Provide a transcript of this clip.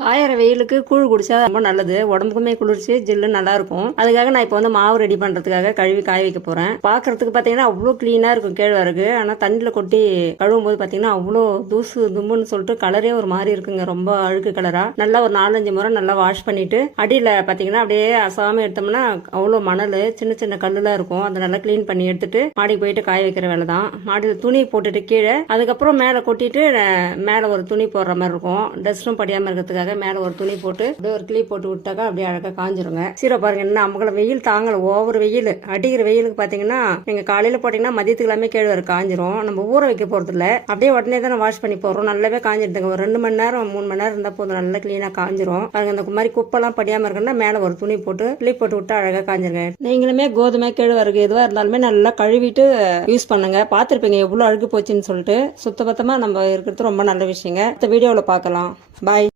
காயிற வெயிலுக்கு கூழ் குடிச்சா ரொம்ப நல்லது, உடம்புக்குமே குளிர்ச்சி, ஜில்லு நல்லா இருக்கும். அதுக்காக நான் இப்போ வந்து மாவு ரெடி பண்றதுக்காக கழுவி காய வைக்க போறேன். பாக்குறதுக்கு பாத்தீங்கன்னா அவ்வளோ கிளீனா இருக்கும் கேழ்வரகு. ஆனா தண்ணியில கொட்டி கழுவும் போது பாத்தீங்கன்னா அவ்வளோ தூசு தும்முன்னு சொல்லிட்டு கலரே ஒரு மாதிரி இருக்குங்க, ரொம்ப அழுக்கு கலரா. நல்லா ஒரு 4-5 முறை நல்லா வாஷ் பண்ணிட்டு அடியில பாத்தீங்கன்னா அப்படியே அசாம எடுத்தோம்னா அவ்வளோ மணல், சின்ன சின்ன கல்லுலாம் இருக்கும். அதை நல்லா கிளீன் பண்ணி எடுத்துட்டு மாடிக்கு போயிட்டு காய வைக்கிற வேலை தான். மாடியில் துணி போட்டுட்டு கீழே, அதுக்கப்புறம் மேலே கொட்டிட்டு மேலே ஒரு துணி போடுற மாதிரி இருக்கும், டஸ்ட்டும் படியாம இருக்கிறதுக்காக மேல ஒரு துணி போட்டு அப்படியே ஒரு கிளி போட்டு விட்டாக்கா அப்படியே அழகா காஞ்சிருங்க. சீரை பாருங்க, என்ன நமக்குள்ள வெயில் தாங்கல, ஓவர் வெயில். அடிக்கிற வெயிலுக்கு பாத்தீங்கன்னா நீங்க காலையில போட்டீங்கன்னா மதியத்துக்கு எல்லாமே கேழ்வரகு காஞ்சிரும். நம்ம ஊற வைக்க போறது இல்ல, அப்படியே உடனே தான் வாஷ் பண்ணி போடுறோம். நல்லாவே காஞ்சிடுதுங்க. ஒரு 2 மணி நேரம் 3 மணி நேரம் இருந்தா போதும், நல்லா கிளீனா காஞ்சிரும். பாருங்க, இந்த மாதிரி குப்பெல்லாம் படியாம இருக்குன்னா மேல ஒரு துணி போட்டு கிளி போட்டு விட்டா அழகா காஞ்சிருங்க. நீங்களுமே கோதுமை கேழ்வரகு எதுவா இருந்தாலுமே நல்லா கழுவிட்டு யூஸ் பண்ணுங்க. பாத்திருப்பீங்க எவ்வளவு அழுகு போச்சுன்னு சொல்லிட்டு. சுத்தபத்தமா நம்ம இருக்கிறது ரொம்ப நல்ல விஷயங்க. இந்த வீடியோல பார்க்கலாம். பாய்.